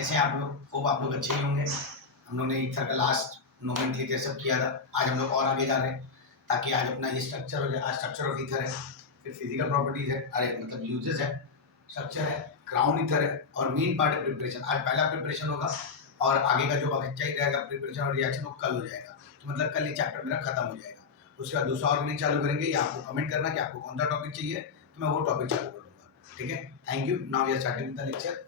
कैसे हैं आप लोग? होप आप लोग अच्छे ही होंगे। हम लोग ने ईथर का लास्ट नोमेनक्लेचर सब किया था। आज हम लोग और आगे जा रहे हैं ताकि आज अपना ये स्ट्रक्चर हो जाए। आज स्ट्रक्चर ऑफ ईथर है, फिर फिजिकल प्रॉपर्टीज है, अरे मतलब यूजेस है, स्ट्रक्चर है, ग्राउंड ईथर है और मेन पार्ट है प्रिपरेशन। आज पहला प्रिपरेशन होगा और आगे का जो बच्चा ही रहेगा प्रिपरेशन और रिएक्शन वो कल हो जाएगा। तो मतलब कल ये चैप्टर मेरा खत्म हो जाएगा। उसके बाद दूसरा ऑर्गेनिक चालू करेंगे या आपको कमेंट करना कि आपको कौन सा टॉपिक चाहिए, तो मैं वो टॉपिक चालू करूँगा। ठीक है, thank you. Now we are starting with the lecture.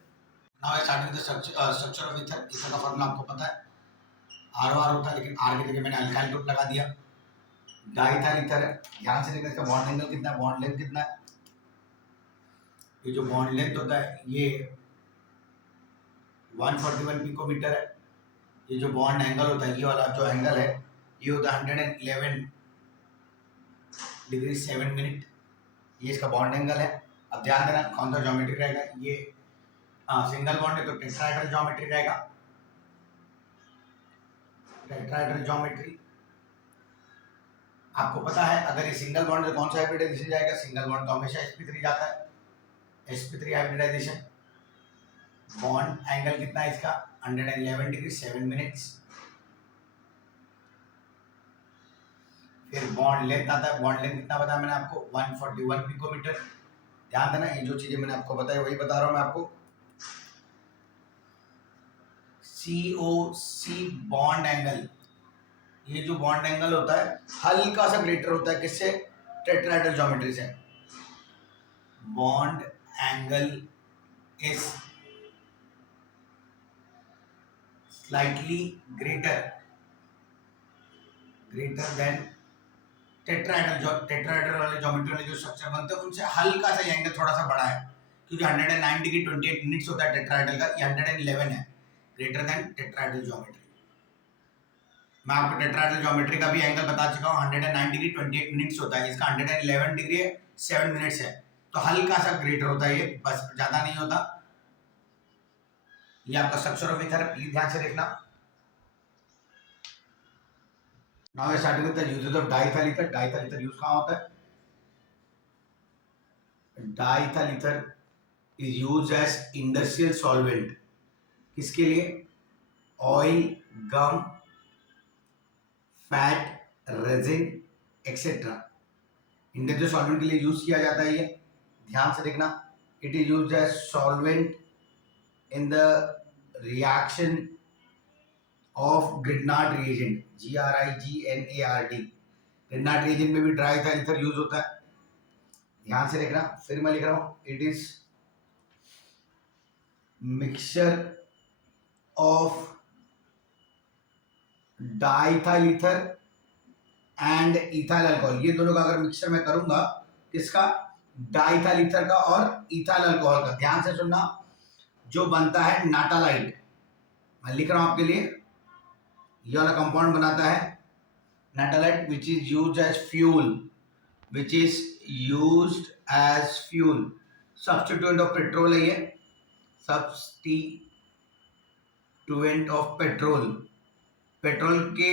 Now I start with the structure of ether. Ether का फॉर्मूला आपको पता है, ROR होता है, लेकिन R की जगह मैंने अल्काइल ग्रुप लगा दिया। डाईथाइल ईथर है। ध्यान से देखना इसका बॉन्ड एंगल कितना है, बॉन्ड लेंथ कितना है। ये जो बॉन्ड लेंथ होता है ये 141 पिकोमीटर है। ये जो बॉन्ड एंगल होता है, ये वाला जो एंगल है ये होता है 111 डिग्री 7 मिनट। ये इसका बॉन्ड एंगल है। अब ध्यान देना कौन सा ज्योमेट्री रहेगा। ये सिंगल बॉन्ड है तो टेट्राहेड्रल ज्योमेट्री रहेगा। टेट्राहेड्रल ज्योमेट्री आपको पता है, अगर ये सिंगल बॉन्ड है तो कौन सा हाइब्रिडाइजेशन जाएगा? सिंगल बॉन्ड तो हमेशा sp3 जाता है। sp3 hybridisation. बॉन्ड एंगल कितना है इसका? 111 डिग्री 7 मिनट्स। फिर बॉन्ड लेंथ आता है। बॉन्ड लेंथ कितना बताया मैंने आपको? 141 पिकोमीटर। ध्यान देना, ये जो चीजें मैंने आपको बताई वही बता रहा हूं मैं आपको। COC बॉन्ड एंगल, ये जो बॉन्ड एंगल होता है हल्का सा ग्रेटर होता है किससे? टेट्राहेड्रल ज्योमेट्री से। Bond angle is slightly greater than tetrahedral वाले ज्योमेट्री वाले जो स्ट्रक्चर बनते हैं उनसे हल्का सा ये एंगल थोड़ा सा बड़ा है, क्योंकि 109 डिग्री 28 मिनट्स होता है टेट्राहेड्रल का, ये 111 है, ग्रेटर देन टेट्राहेड्रल ज्योमेट्री। मैं आपको टेट्राहेड्रल ज्योमेट्री का भी एंगल बता चुका हूँ, 109 डिग्री 28 मिनट्स होता है, इसका 111 डिग्री 7 मिनट्स है, तो हल्का सा ग्रेटर होता है ये, बस ज्यादा नहीं होता। ये आपका स्ट्रक्चर ऑफ ईथर, प्लीज ध्यान से देखना। Now we start with the uses of diethyl ether. Diethyl ether use कहाँ होता है? Diethyl ether is used as industrial solvent. किसके लिए? Oil, gum, fat, resin etcetera, industrial solvent के लिए यूज किया जाता है ये। ध्यान से देखना, it is used as solvent in the reaction of Grignard reagent, GRIGNARD। Grignard reagent में भी डाईथाइल ईथर यूज होता है। ध्यान से देखना, फिर मैं लिख रहा हूं, it is mixture of diethyl ether and ethyl alcohol. ये दोनों का अगर मिक्सचर मैं करूंगा, किसका? डाईथाइल ईथर का और इथाइल अल्कोहल का। ध्यान से सुनना, जो बनता है नाटालाइट, मैं लिख रहा हूं आपके लिए, ये वाला कंपाउंड बनाता है नाटालाइट, which is used as fuel, which is used as fuel, substituent of petrol है ये, सब्स्टिट्यूएंट ऑफ पेट्रोल। पेट्रोल के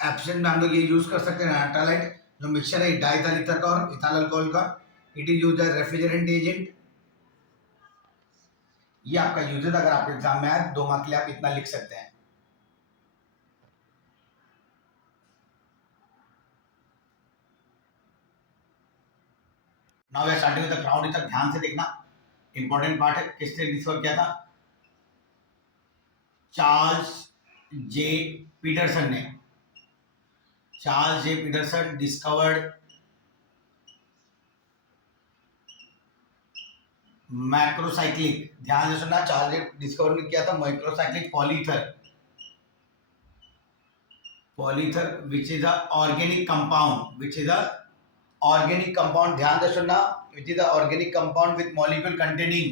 एब्सेंस में हम लोग ये यूज कर सकते हैं नाटालाइट, जो मिक्सचर है डाईथाइल ईथर का और इथाइल अल्कोहल का। It is used as refrigerant agent. ये आपका यूजेस अगर आपके एग्जाम में आए 2 मार्क के लिए आप इतना लिख सकते हैं। Now we are starting with the ground ether. ध्यान से देखना, इंपॉर्टेंट पार्ट है। किसने डिस्कवर किया था? चार्ल्स जे पीटरसन ने। चार्ल्स जे पीटरसन डिस्कवर्ड मैक्रोसाइक्लिक। ध्यान से सुनना, चार्ल्स जे डिस्कवर ने किया था macrocyclic polyether, which is a organic compound, organic compound, ध्यान से सुनना, which is the organic compound with molecule containing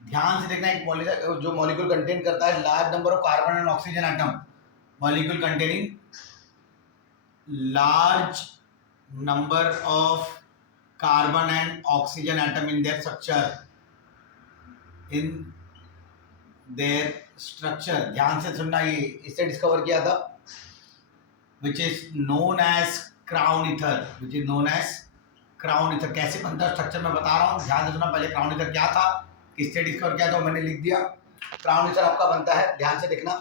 ध्यान से देखना, एक जो मॉलिक्यूल कंटेन करता है large number of carbon and oxygen atom, molecule containing large number of carbon and oxygen atom in their structure, ध्यान से सुनना, ये इससे डिस्कवर किया था, which is known as crown ether, crown ether कैसे बनता है स्ट्रक्चर मैं बता रहा हूँ, ध्यान से सुना। पहले क्राउन ईथर क्या था, किससे डिस्कवर किया था, तो मैंने लिख दिया। क्राउन ईथर आपका बनता है, ध्यान से देखना,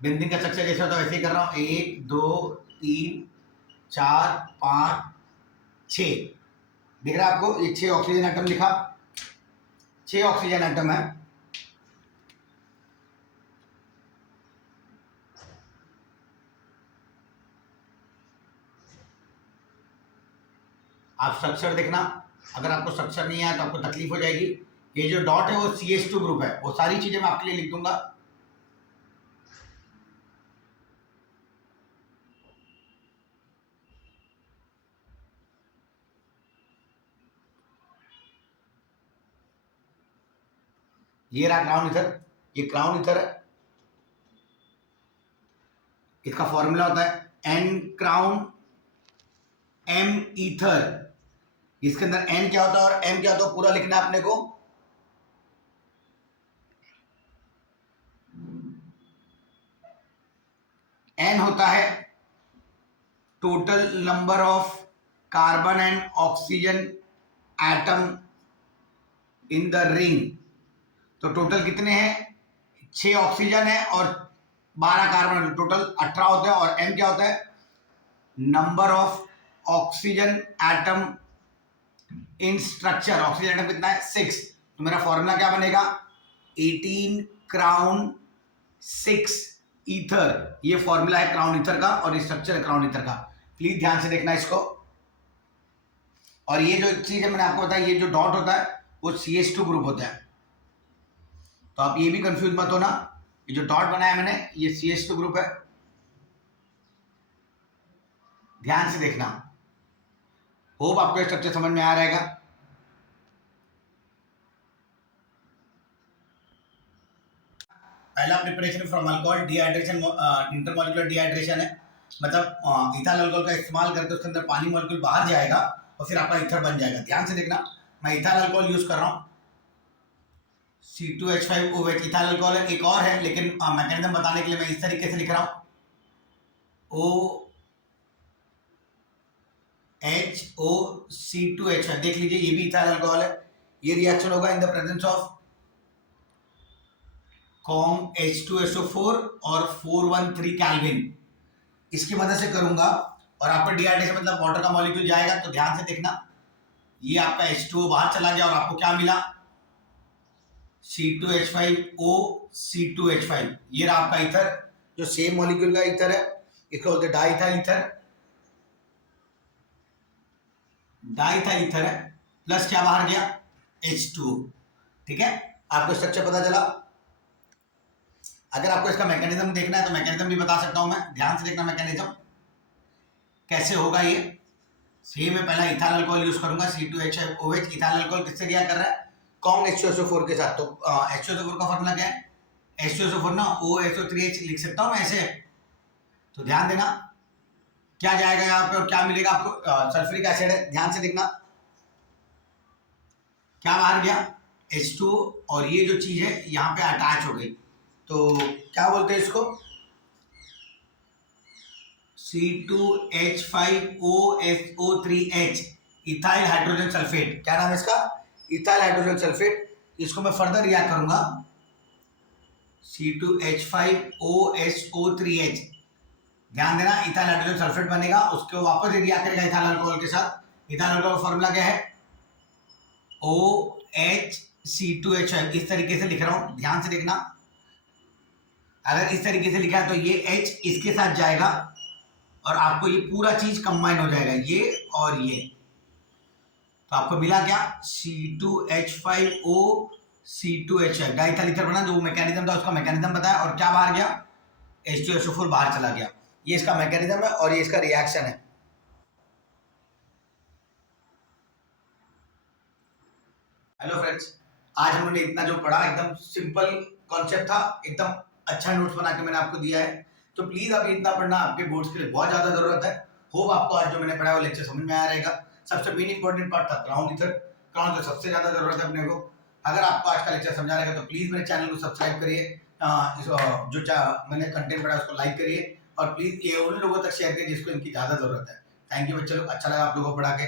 बेंजीन का स्ट्रक्चर जैसे होता है वैसे ही कर रहा हूँ। 1 2 3 4 5 6 दिख रहा है आपको, ये 6 ऑक्सीजन एटम लिखा, 6 ऑक्सीजन एटम है। आप स्ट्रक्चर देखना, अगर आपको स्ट्रक्चर नहीं आया तो आपको तकलीफ हो जाएगी। ये जो डॉट है वो CH2 ग्रुप है, वो सारी चीजें मैं आपके लिए लिख दूंगा। ये रहा क्राउन ईथर, ये क्राउन ईथर है। इसका फॉर्मूला होता है N क्राउन M ईथर। इसके अंदर N क्या होता है और M क्या होता है पूरा लिखना है अपने को। N होता है total number of carbon and oxygen atom in the ring. तो टोटल कितने हैं, 6 ऑक्सीजन है और 12 कार्बन, टोटल 18 होते हैं। और M क्या होता है, number of oxygen atom in structure. Oxygen atom कितना है, 6। तो मेरा फॉर्मूला क्या बनेगा, 18 क्राउन 6 ईथर। ये फॉर्मूला है क्राउन ईथर का और ये स्ट्रक्चर है क्राउन ईथर का। प्लीज ध्यान से देखना इसको। और ये जो चीज है मैंने आपको बताया, ये जो डॉट होता है वो CH2 ग्रुप होता है। तो आप ये भी कंफ्यूज मत होना, ये जो डॉट बनाया मैंने ये CH2 ग्रुप है, ध्यान से देखना। होप आपको स्ट्रक्चर समझ में आ रहेगा। पहला preparation from alcohol dehydration, intermolecular dehydration है, मतलब इथाइल अल्कोहल का इस्तेमाल करके उसके अंदर पानी मॉलिक्यूल बाहर जाएगा और फिर आपका ईथर बन जाएगा। ध्यान से देखना, मैं इथाइल अल्कोहल यूज कर रहा हूँ, C2H5OH इथाइल अल्कोहल है। एक और है लेकिन मैकेनिज्म बताने के लिए मैं इस तरीके से लिख रहा हूँ, OHOC2H5। देख लीजिए ये भी इथाइल अल्कोहल है। ये रिएक्शन होगा in the presence of COM-H2SO4 और 413 केल्विन। इसकी मदद से करूंगा और आपका डिहाइड्रेशन मतलब वाटर का मॉलिक्यूल जाएगा। तो ध्यान से देखना, ये आपका H2O बाहर चला गया और आपको क्या मिला, C2H5O C2H5। ये रहा आपका ईथर, जो सेम मॉलिक्यूल का ईथर है, इसको बोलते हैं डाइथाइल ईथर। डाइथाइल ईथर है, प्लस क्या बाहर गया, H2O। ठीक है, आपको स्ट्रक्चर पता चला। अगर आपको इसका मैकेनिज्म देखना है तो मैकेनिज्म भी बता सकता हूं मैं, ध्यान से देखना मैकेनिज्म कैसे होगा। ये सेम में पहला इथाइल अल्कोहल यूज करूंगा, C2H5OH। इथाइल अल्कोहल किससे रिएक्ट कर रहा है, COM-H2SO4 के साथ। तो H2SO4 का फॉर्मूला क्या है, H2SO4 ना OSO3H लिख सकता हूं मैं ऐसे। तो ध्यान देना क्या जाएगा यहाँ पे और क्या मिलेगा आपको, सल्फ्यूरिक एसिड है। ध्यान से देखना क्या बाहर गया, H2O, और ये जो चीज है यहाँ पे अटैच हो गई। तो क्या बोलते हैं इसको, C2H5OSO3H इथाइल हाइड्रोजन सल्फेट। क्या नाम है इसका, इथाइल हाइड्रोजन सल्फेट। इसको मैं फर्दर रिएक्ट करूंगा, C2H5OSO3H। ध्यान देना, इथाइल हाइड्रोजन सल्फेट बनेगा, उसको वापस रिएक्ट करेगा इथाइल अल्कोहल के साथ। इथाइल अल्कोहल का फॉर्मूला क्या है, OHC2H5। इस तरीके से लिख रहा हूं, ध्यान से देखना। अगर इस तरीके से लिखा है तो ये H इसके साथ जाएगा और आपको ये पूरा चीज कंबाइन हो जाएगा, ये और ये। तो आपको मिला क्या, C2H5O C2H5 डाइथाइल ईथर बना। जो मैकेनिज्म था उसका मैकेनिज्म बताया और क्या बाहर गया, H2SO4 बाहर चला गया। ये इसका मैकेनिज्म है और ये इसका रिएक्शन है। हेलो फ्रेंड्स, आज हमने इतना जो पढ़ा, एकदम सिंपल कॉन्सेप्ट था, एकदम अच्छा नोट्स बना के मैंने आपको दिया है। तो प्लीज अभी इतना पढ़ना आपके बोर्ड्स के लिए बहुत ज्यादा जरूरत है। होप आपको आज जो मैंने पढ़ा वो लेक्चर समझ में आया रहेगा। सबसे मेन इंपॉर्टेंट पार्ट था क्राउन ईथर। क्राउन ईथर सबसे ज्यादा जरूरत है अपने को। अगर आपको आज का लेक्चर समझा रहेगा तो प्लीज मेरे चैनल को सब्सक्राइब करिए, जो मैंने कंटेंट पढ़ा उसको लाइक करिए और प्लीज़ ये उन लोगों तक शेयर करें जिसको इनकी ज़्यादा ज़रूरत है। थैंक यू बच्चे लोग, अच्छा लगा आप लोगों को पढ़ा के।